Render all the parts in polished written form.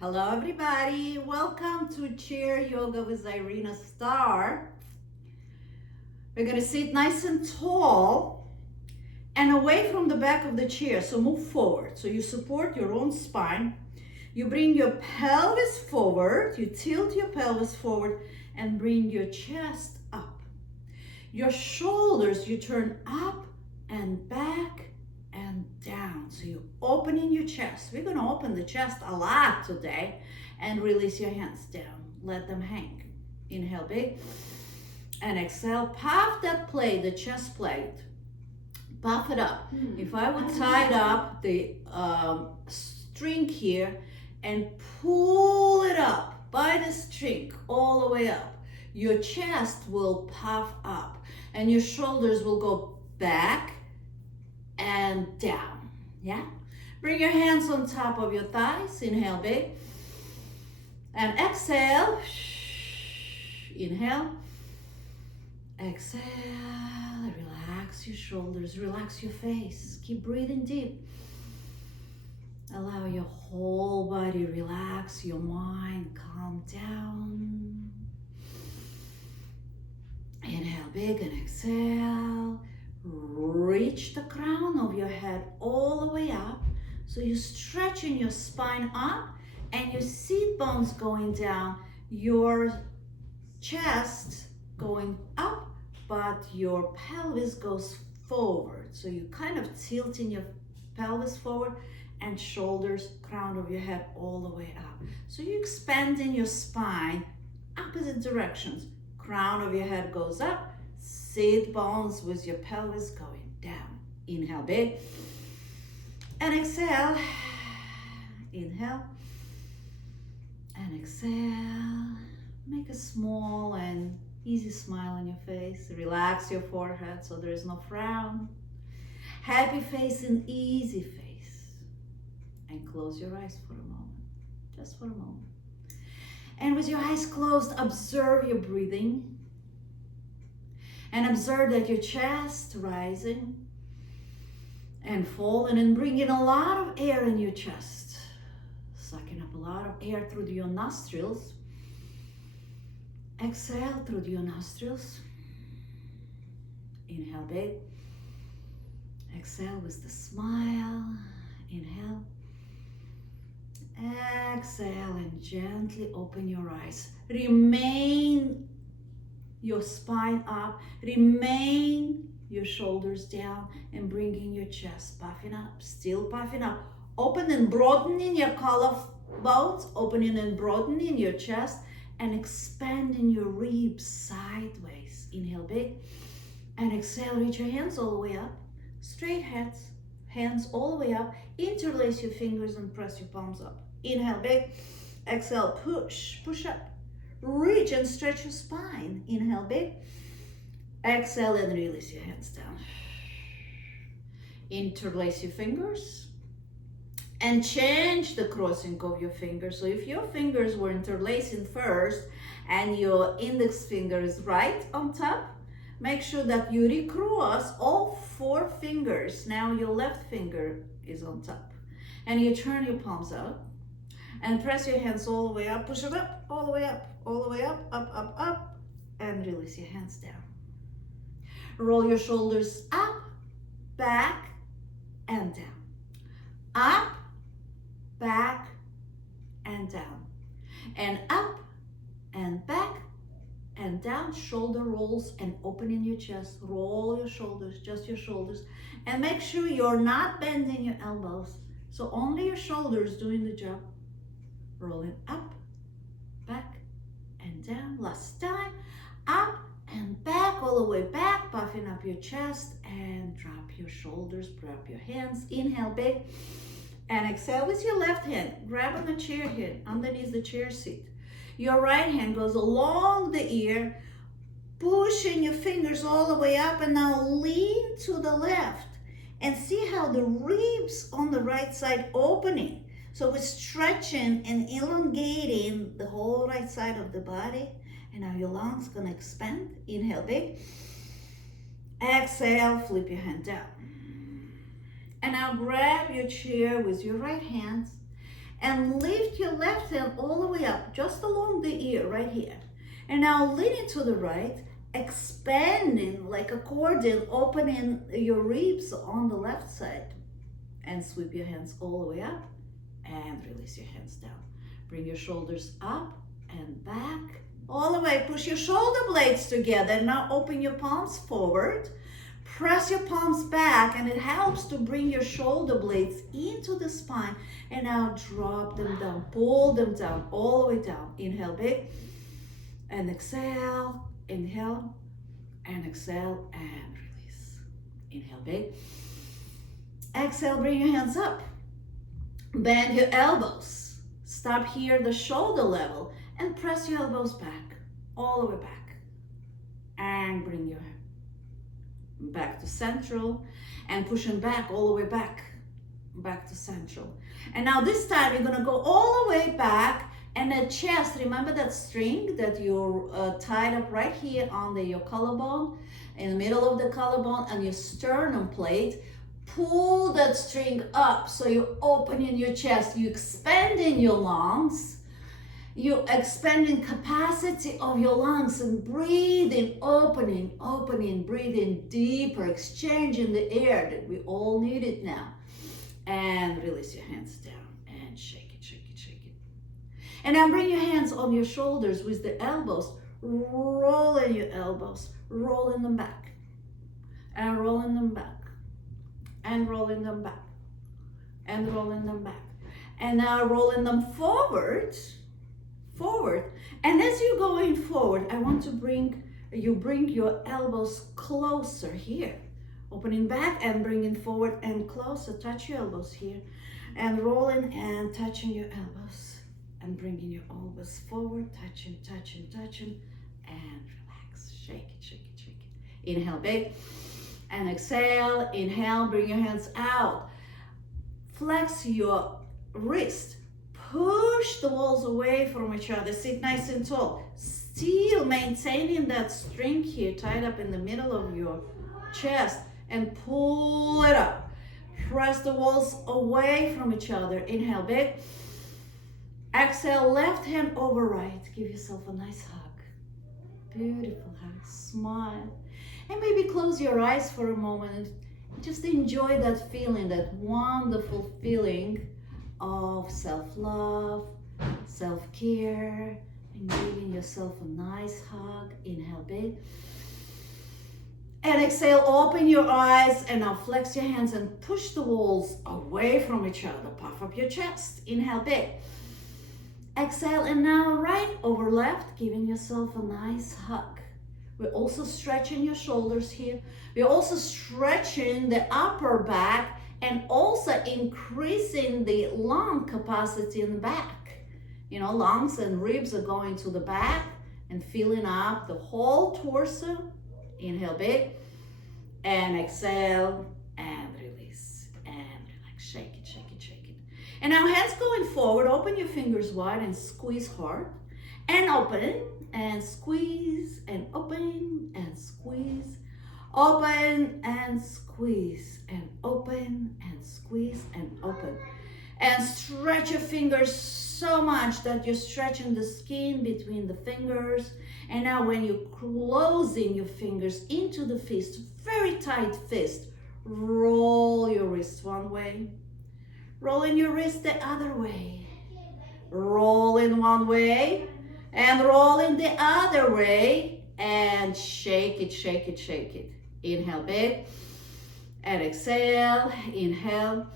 Hello everybody, welcome to Chair Yoga with Irina Star. We're going to sit nice and tall and away from the back of the chair, so move forward. So you support your own spine, you bring your pelvis forward, you tilt your pelvis forward and bring your chest up. Your shoulders you turn up and back and down. So you opening your chest. We're going to open the chest a lot today and release your hands down. Let them hang. Inhale big and exhale. Puff that plate, the chest plate. Puff it up. If I would tie up the string here and pull it up by the string all the way up, your chest will puff up and your shoulders will go back and down. Yeah? Bring your hands on top of your thighs. Inhale big. And exhale. Inhale. Exhale. Relax your shoulders. Relax your face. Keep breathing deep. Allow your whole body relax. Your mind calm down. Inhale big and exhale. Reach the crown of your head all the way up. So you're stretching your spine up and your seat bones going down, your chest going up, but your pelvis goes forward. So you kind of tilting your pelvis forward and shoulders, crown of your head all the way up. So you're expanding your spine opposite directions. Crown of your head goes up, sit bones with your pelvis going down. Inhale big and exhale. Inhale and exhale. Make a small and easy smile on your face. Relax your forehead so there is no frown. Happy face and easy face. And close your eyes for a moment, just for a moment. And with your eyes closed, observe your breathing. And observe that your chest rising and falling and bringing a lot of air in your chest. Sucking up a lot of air through your nostrils. Exhale through your nostrils. Inhale big. Exhale with the smile. Inhale. Exhale and gently open your eyes. Remain your spine up, remain your shoulders down and bringing your chest puffing up, still puffing up. Open and broadening your collarbones, opening and broadening your chest and expanding your ribs sideways. Inhale big and exhale, reach your hands all the way up, straight hands all the way up, interlace your fingers and press your palms up. Inhale big, exhale, push up. Reach and stretch your spine. Inhale big. Exhale and release your hands down. Interlace your fingers and change the crossing of your fingers. So if your fingers were interlacing first and your index finger is right on top, make sure that you recross all 4 fingers. Now your left finger is on top. And you turn your palms out. And press your hands all the way up, push it up, all the way up, all the way up, up, and release your hands down. Roll your shoulders up, back, and down. Up, back, and down. And up, and back, and down. Shoulder rolls and opening your chest. Roll your shoulders, just your shoulders. And make sure you're not bending your elbows. So only your shoulders doing the job. Rolling up, back, and down. Last time. Up and back, all the way back. Puffing up your chest and drop your shoulders, drop your hands. Inhale big and exhale with your left hand. Grab on the chair here, underneath the chair seat. Your right hand goes along the ear, pushing your fingers all the way up, and now lean to the left. And see how the ribs on the right side opening. So we're stretching and elongating the whole right side of the body. And now your lungs gonna expand. Inhale big. Exhale, flip your hand down. And now grab your chair with your right hands And lift your left hand all the way up, just along the ear, right here. And now leaning to the right, expanding like accordion, opening your ribs on the left side. And sweep your hands all the way up and release your hands down. Bring your shoulders up and back, all the way. Push your shoulder blades together. Now open your palms forward. Press your palms back, and it helps to bring your shoulder blades into the spine. And now drop them down, pull them down, all the way down. Inhale big, and exhale, inhale, and exhale, and release. Inhale big. Exhale, bring your hands up. Bend your elbows. Stop here at the shoulder level and press your elbows back, all the way back. And bring your back to central and push them back, all the way back to central. And now this time you're gonna go all the way back, and the chest, remember that string that you're tied up right here on your collarbone, in the middle of the collarbone and your sternum plate. Pull that string up, so you're opening your chest, you're expanding your lungs, you're expanding capacity of your lungs, and breathing, opening, breathing deeper, exchanging the air that we all need it now. And release your hands down and shake it, shake it, shake it. And now bring your hands on your shoulders with the elbows, rolling your elbows, rolling them back, and rolling them back. And rolling them back, and rolling them back. And now rolling them forward. And as you're going forward, I want to bring your elbows closer here. Opening back and bringing forward and closer. Touch your elbows here. And rolling and touching your elbows. And bringing your elbows forward, touching. And relax. Shake it, shake it, shake it. Inhale big. And exhale, inhale, bring your hands out. Flex your wrist. Push the walls away from each other. Sit nice and tall. Still maintaining that string here tied up in the middle of your chest. And pull it up. Press the walls away from each other. Inhale big. Exhale, left hand over right. Give yourself a nice hug. Beautiful hug. Smile. And maybe close your eyes for a moment and just enjoy that feeling, that wonderful feeling of self-love, self-care, and giving yourself a nice hug. Inhale big. And exhale, open your eyes, and now flex your hands and push the walls away from each other. Puff up your chest. Inhale big. Exhale, and now right over left, giving yourself a nice hug. We're also stretching your shoulders here. We're also stretching the upper back and also increasing the lung capacity in the back. You know, lungs and ribs are going to the back and filling up the whole torso. Inhale big and exhale and release and relax. Shake it, shake it, shake it. And now hands going forward. Open your fingers wide and squeeze hard. And open and squeeze and open and squeeze. Open and squeeze and open and squeeze and open. And stretch your fingers so much that you're stretching the skin between the fingers. And now when you're closing your fingers into the fist, very tight fist, roll your wrist one way. Rolling your wrist the other way. Roll in one way. And roll in the other way. And shake it, shake it, shake it. Inhale big. And exhale. Inhale.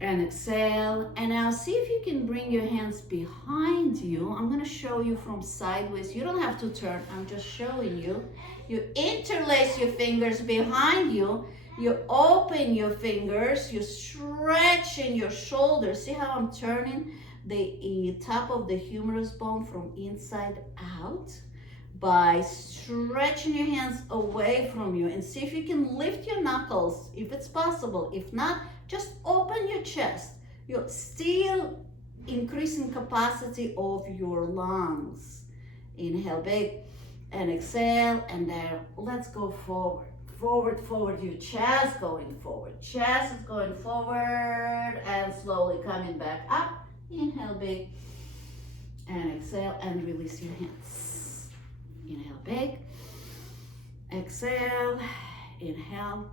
And exhale. And now see if you can bring your hands behind you. I'm going to show you from sideways. You don't have to turn. I'm just showing you. You interlace your fingers behind you. You open your fingers. You stretch in your shoulders. See how I'm turning the top of the humerus bone from inside out? By stretching your hands away from you. And see if you can lift your knuckles if it's possible. If not, just open your chest. You're still increasing capacity of your lungs. Inhale big and exhale, and there. Let's go forward. Forward, forward. Your chest going forward. Chest is going forward and slowly coming back up Inhale big and exhale and release your hands. Inhale big, exhale, inhale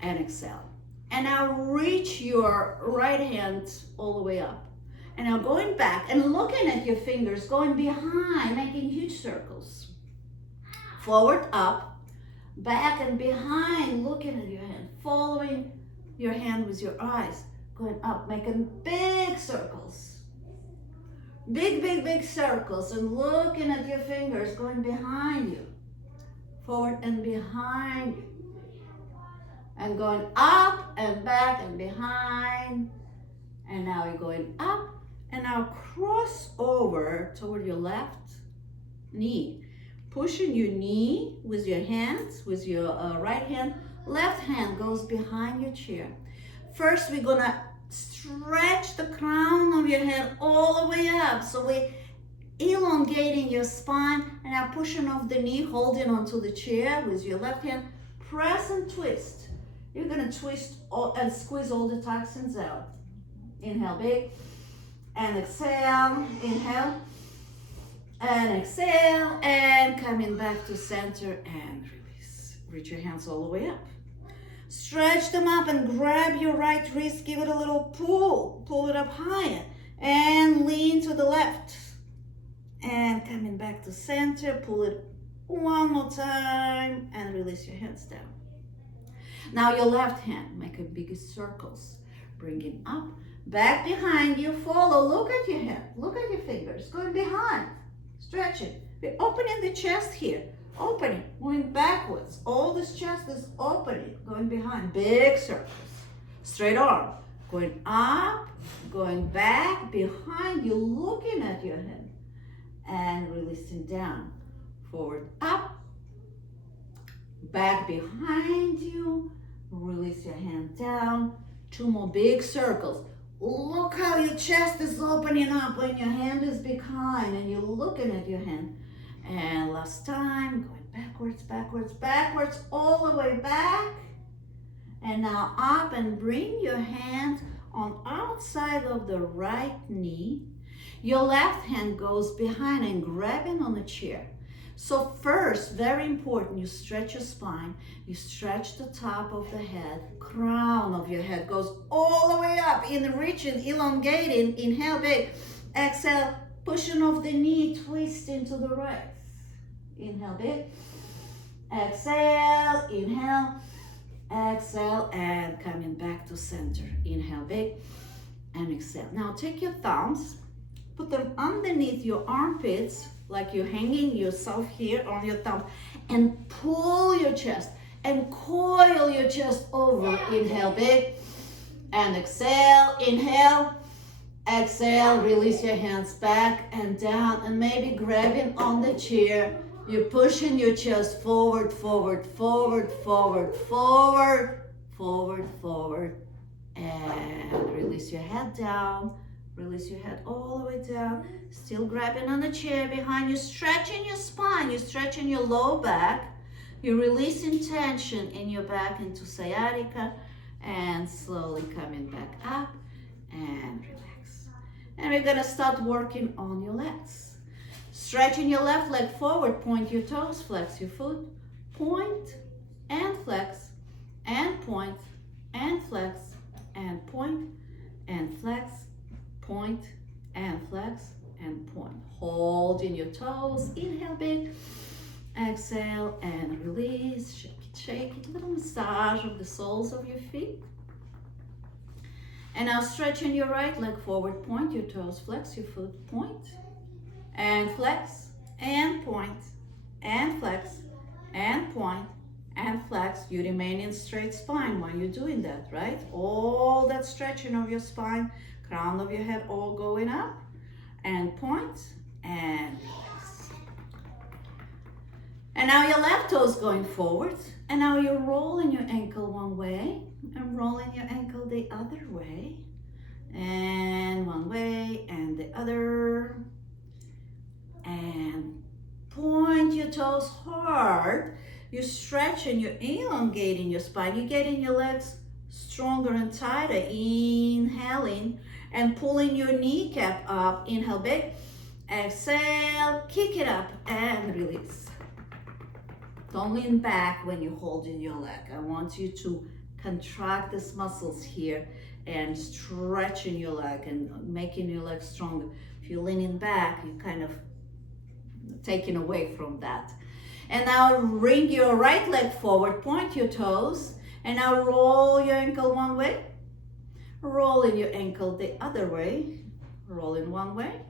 and exhale. And now reach your right hand all the way up. And now going back and looking at your fingers, going behind, making huge circles. Forward, up, back and behind, looking at your hand, following your hand with your eyes, going up, making big circles. Big, big, big circles, and looking at your fingers, going behind you, forward and behind you, and going up and back and behind. And now you're going up, and now cross over toward your left knee. Pushing your knee with your hands, with your right hand. Left hand goes behind your chair. First, we're gonna stretch the crown of your head all the way up. So we're elongating your spine, and now pushing off the knee, holding onto the chair with your left hand. Press and twist. You're gonna twist and squeeze all the toxins out. Inhale big and exhale. Inhale and exhale, and coming back to center and release. Reach your hands all the way up. Stretch them up and grab your right wrist. Give it a little pull. Pull it up higher and lean to the left. And coming back to center, pull it one more time and release your hands down. Now your left hand, make a big circles. Bring it up, back behind you, follow. Look at your hand, look at your fingers, going behind. Stretch it. We're opening the chest here. Opening, going backwards. All this chest is opening, going behind. Big circles. Straight arm. Going up, going back, behind you, looking at your head. And releasing down. Forward, up. Back behind you. Release your hand down. 2 more big circles. Look how your chest is opening up when your hand is behind and you're looking at your hand. And last time, going backwards, backwards, backwards, all the way back. And now up, and bring your hand on outside of the right knee. Your left hand goes behind and grabbing on the chair. So first, very important, you stretch your spine, you stretch the top of the head, crown of your head goes all the way up, in reaching, elongating. Inhale big, exhale, pushing off the knee, twisting to the right. Inhale big, exhale, inhale, exhale, and coming back to center. Inhale big and exhale. Now take your thumbs, put them underneath your armpits, like you're hanging yourself here on your thumb, and pull your chest and coil your chest over. Inhale big and exhale. Inhale, exhale, release your hands back and down, and maybe grabbing on the chair. You're pushing your chest forward, forward, forward, forward, forward, forward, forward, and release your head down. Release your head all the way down. Still grabbing on the chair behind you, stretching your spine, you're stretching your low back. You're releasing tension in your back into sciatica, and slowly coming back up and relax. And we're gonna start working on your legs. Stretching your left leg forward, point your toes, flex your foot, point and flex, and point and flex, and point and flex, point and flex, and point. Holding your toes, inhale big, exhale and release, shake it, little massage of the soles of your feet. And now stretching your right leg forward, point your toes, flex your foot, point and flex, and point and flex, and point and flex. You remain in straight spine while you're doing that, right? All that stretching of your spine, crown of your head all going up, and point and relax. And now your left toes going forward, and now you're rolling your ankle one way and rolling your ankle the other way, and one way and the other, and point your toes hard. You're stretching, you're elongating your spine, you're getting your legs stronger and tighter. Inhaling and pulling your kneecap up. Inhale big. Exhale, kick it up and release. Don't lean back when you're holding your leg. I want you to contract these muscles here and stretching your leg and making your leg stronger. If you're leaning back, you're kind of taking away from that. And now bring your right leg forward, point your toes, and now roll your ankle one way, roll in your ankle the other way, roll in one way,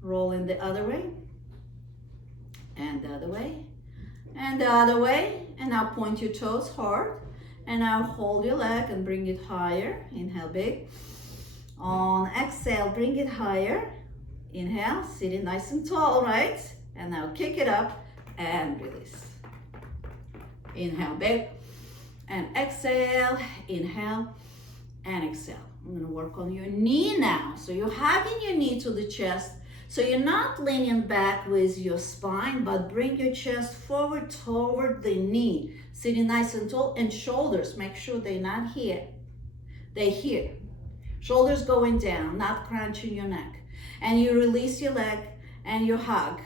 roll in the other way, and the other way, and the other way. And now point your toes hard, and now hold your leg and bring it higher. Inhale big. On exhale, bring it higher. Inhale, sitting nice and tall, right? And now kick it up and release. Inhale big and exhale, inhale and exhale. I'm gonna work on your knee now. So you're hugging your knee to the chest. So you're not leaning back with your spine, but bring your chest forward toward the knee. Sitting nice and tall, and shoulders, make sure they're not here. They're here. Shoulders going down, not crunching your neck. And you release your leg and you hug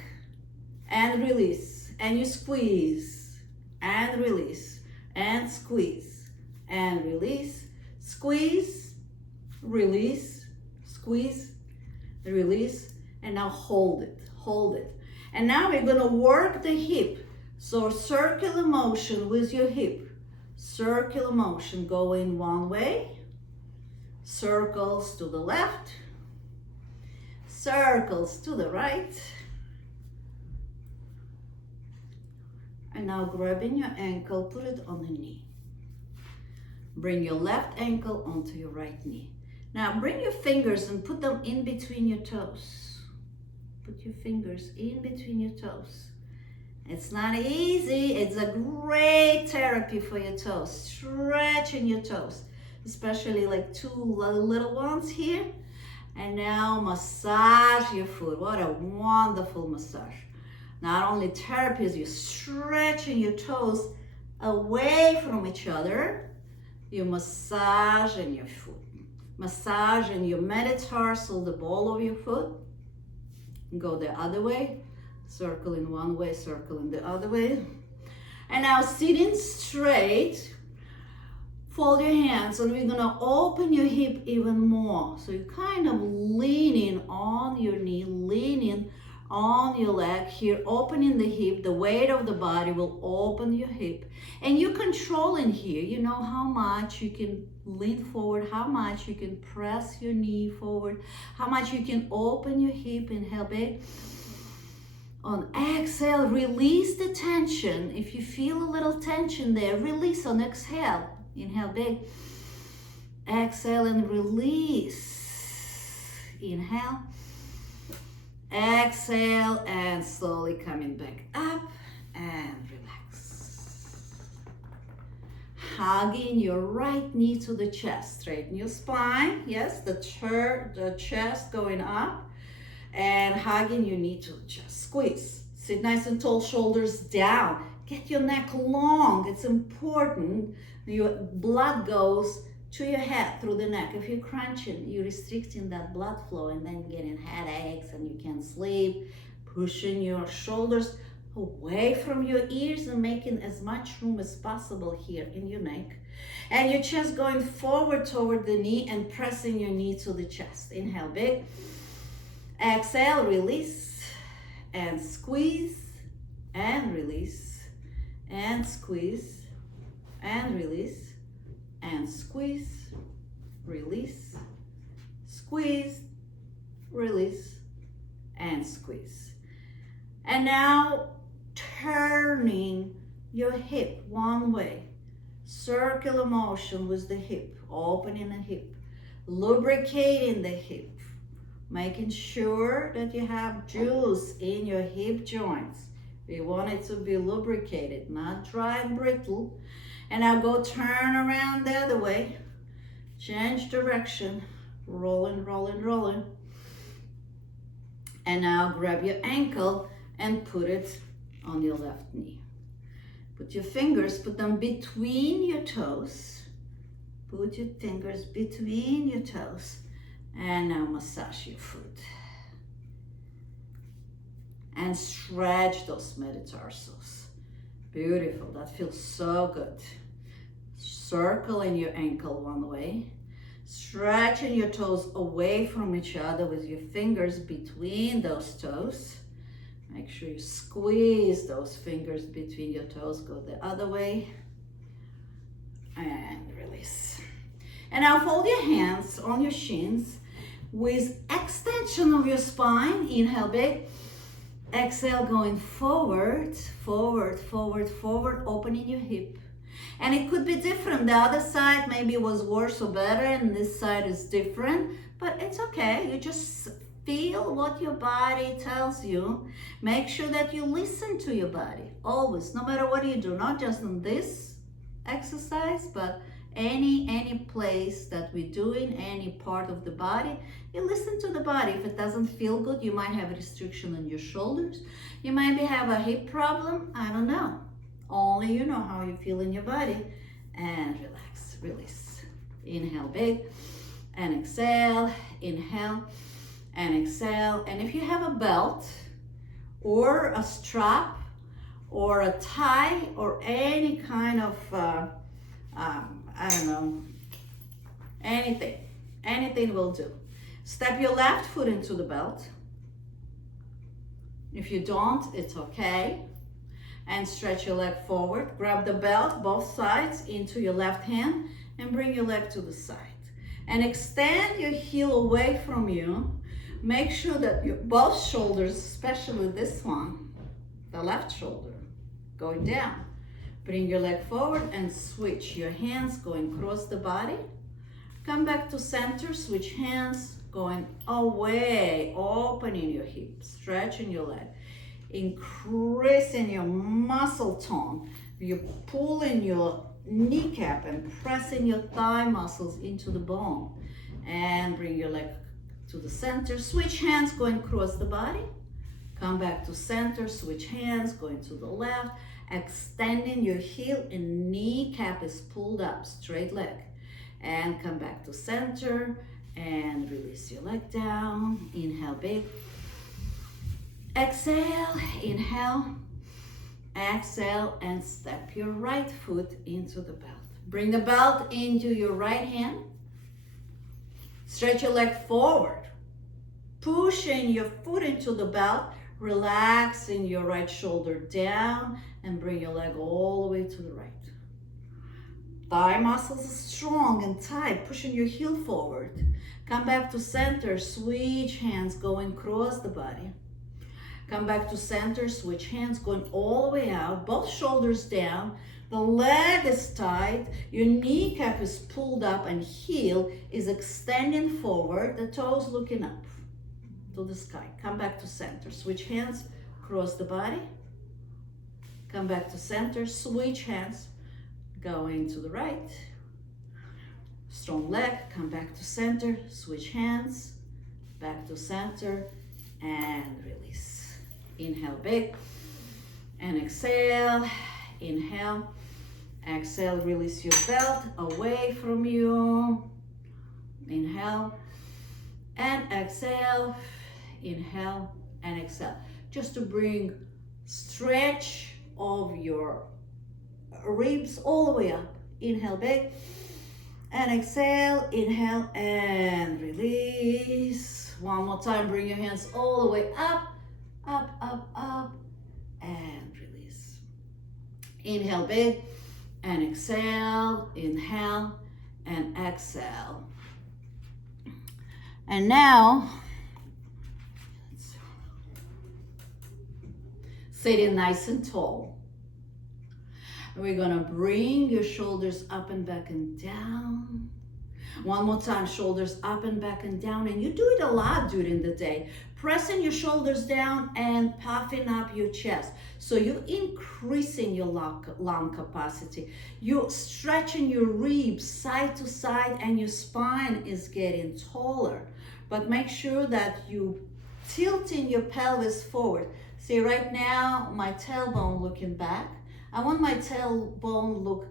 and release and you squeeze and release and squeeze and release, squeeze, release, squeeze, release, and now hold it, hold it. And now we're gonna work the hip. So circular motion with your hip. Circular motion going one way, circles to the left, circles to the right. And now grabbing your ankle, put it on the knee. Bring your left ankle onto your right knee. Now bring your fingers and put them in between your toes. Put your fingers in between your toes. It's not easy. It's a great therapy for your toes. Stretching your toes, especially like two little ones here. And now massage your foot. What a wonderful massage. Not only therapy, you're stretching your toes away from each other. You're massaging your foot. Massaging your metatarsal, the ball of your foot. Go the other way. Circle in one way, circle in the other way. And now sitting straight, fold your hands, and we're gonna open your hip even more. So you're kind of leaning on your knee, leaning on your leg here, opening the hip. The weight of the body will open your hip. And you're controlling here. You know how much you can lean forward, how much you can press your knee forward, how much you can open your hip. Inhale big. On exhale, release the tension. If you feel a little tension there, release on exhale. Inhale big. Exhale and release. Inhale. Exhale and slowly coming back up and relax. Hugging your right knee to the chest. Straighten your spine. Yes, the chest going up. And hugging your knee to the chest. Squeeze. Sit nice and tall, shoulders down. Get your neck long. It's important. Your blood goes to your head through the neck. If you're crunching, you're restricting that blood flow, and then you're getting headaches and you can't sleep. Pushing your shoulders away from your ears and making as much room as possible here in your neck. And your chest going forward toward the knee and pressing your knee to the chest. Inhale big. Exhale, release and squeeze and release and squeeze and release and squeeze, release, squeeze, release and squeeze. And now turning your hip one way, circular motion with the hip, opening the hip, lubricating the hip. Making sure that you have juice in your hip joints. We want it to be lubricated, not dry and brittle. And now go turn around the other way. Change direction. Rolling, rolling, rolling. And now grab your ankle and put it on your left knee. Put your fingers, put them between your toes. Put your fingers between your toes. And now massage your foot. And stretch those metatarsals. Beautiful, that feels so good. Circling your ankle one way. Stretching your toes away from each other with your fingers between those toes. Make sure you squeeze those fingers between your toes. Go the other way. And release. And now fold your hands on your shins with extension of your spine. Inhale big. Exhale, going forward, forward, forward, forward, opening your hip. And it could be different. The other side maybe was worse or better, and this side is different, but it's okay. You just feel what your body tells you. Make sure that you listen to your body, always, no matter what you do, not just in this exercise, but any place that we do in any part of the body, you listen to the body. If it doesn't feel good, you might have a restriction on your shoulders. You might have a hip problem. I don't know. Only you know how you feel in your body. And relax, release. Inhale big and exhale. Inhale and exhale. And if you have a belt or a strap or a tie or any kind of I don't know, anything will do. Step your left foot into the belt. If you don't, it's okay. And stretch your leg forward. Grab the belt, both sides, into your left hand and bring your leg to the side. And extend your heel away from you. Make sure that your both shoulders, especially this one, the left shoulder, going down. Bring your leg forward and switch. Your hands going across the body. Come back to center, switch hands, going away, opening your hips, stretching your leg, increasing your muscle tone. You're pulling your kneecap and pressing your thigh muscles into the bone. And bring your leg to the center, switch hands, going across the body. Come back to center, switch hands, going to the left. Extending your heel and kneecap is pulled up, straight leg. And come back to center and release your leg down. Inhale big. Exhale, inhale. Exhale and step your right foot into the belt. Bring the belt into your right hand. Stretch your leg forward. Pushing your foot into the belt. Relaxing your right shoulder down and bring your leg all the way to the right. Thigh muscles are strong and tight, pushing your heel forward. Come back to center, switch hands going across the body. Come back to center, switch hands going all the way out, both shoulders down. The leg is tight, your kneecap is pulled up and heel is extending forward, the toes looking up to the sky. Come back to center, switch hands, cross the body. Come back to center, switch hands, going to the right. Strong leg, come back to center, switch hands, back to center, and release. Inhale big, and exhale, inhale, exhale, release your belt away from you. Inhale, and exhale, inhale, and exhale. Just to bring stretch of your ribs all the way up. Inhale big, and exhale, inhale, and release. One more time, bring your hands all the way up, up, up, up, and release. Inhale big, and exhale, inhale, and exhale. And now, sitting nice and tall. We're gonna bring your shoulders up and back and down. One more time, shoulders up and back and down. And you do it a lot during the day. Pressing your shoulders down and puffing up your chest. So you're increasing your lung capacity. You're stretching your ribs side to side and your spine is getting taller. But make sure that you tilting your pelvis forward. See, right now, my tailbone looking back. I want my tailbone look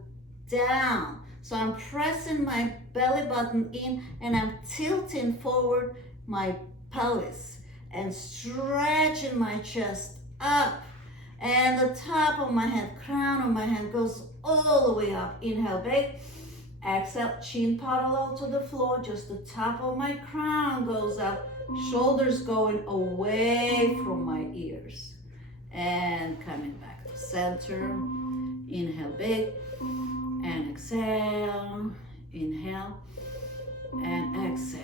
down. So I'm pressing my belly button in, and I'm tilting forward my pelvis and stretching my chest up. And the top of my head, crown of my head goes all the way up. Inhale, big. Exhale, chin parallel to the floor. Just the top of my crown goes up. Shoulders going away from my ears. And coming back to center. Inhale, big. And exhale. Inhale. And exhale.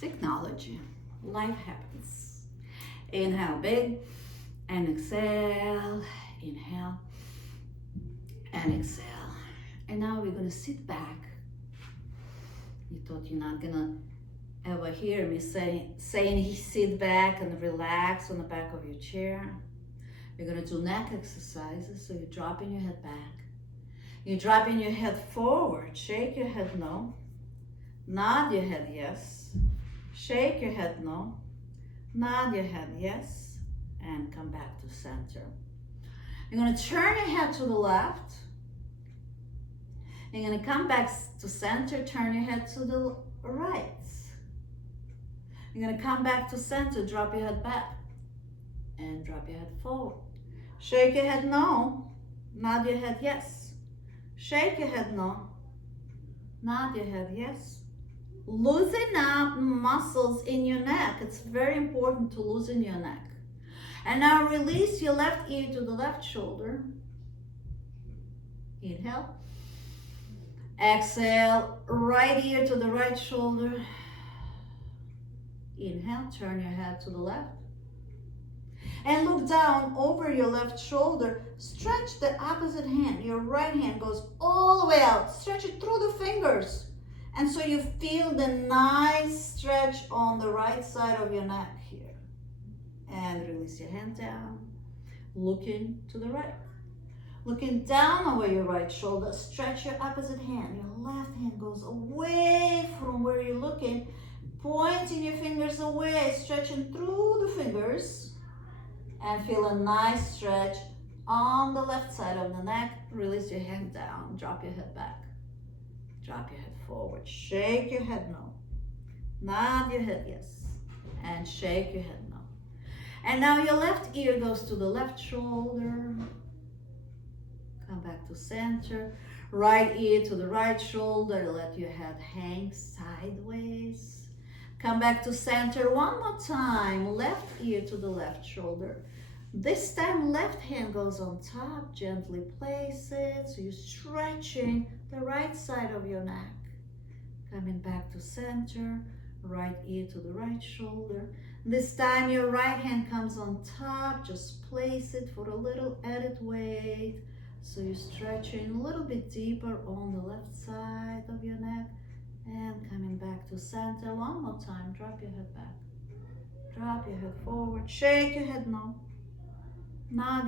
Technology. Life happens. Inhale, big. And exhale. Inhale. And exhale. And now we're going to sit back. You thought you're not going to ever hear me saying sit back and relax on the back of your chair. We're going to do neck exercises. So you're dropping your head back. You're dropping your head forward. Shake your head no. Nod your head yes. Shake your head no. Nod your head yes. And come back to center. You're going to turn your head to the left. You're going to come back to center. Turn your head to the right. You're going to come back to center. Drop your head back. And drop your head forward. Shake your head no. Nod your head yes. Shake your head no. Nod your head yes. Loosen up muscles in your neck. It's very important to loosen your neck. And now release your left ear to the left shoulder. Inhale. Exhale, right ear to the right shoulder. Inhale, turn your head to the left. And look down over your left shoulder. Stretch the opposite hand. Your right hand goes all the way out. Stretch it through the fingers. And so you feel the nice stretch on the right side of your neck here. And release your hand down. Looking to the right. Looking down over your right shoulder. Stretch your opposite hand. Your left hand goes away from where you're looking. Pointing your fingers away. Stretching through the fingers. And feel a nice stretch on the left side of the neck. Release your hand down. Drop your head back. Drop your head forward. Shake your head no. Nod your head yes. And shake your head no. And now your left ear goes to the left shoulder. Come back to center. Right ear to the right shoulder. Let your head hang sideways. Come back to center one more time. Left ear to the left shoulder. This time left hand goes on top. Gently place it. So you're stretching the right side of your neck. Coming back to center. Right ear to the right shoulder. This time your right hand comes on top. Just place it for a little added weight. So you're stretching a little bit deeper on the left side of your neck. And coming back to center one more time. Drop your head back. Drop your head forward. Shake your head no. Nod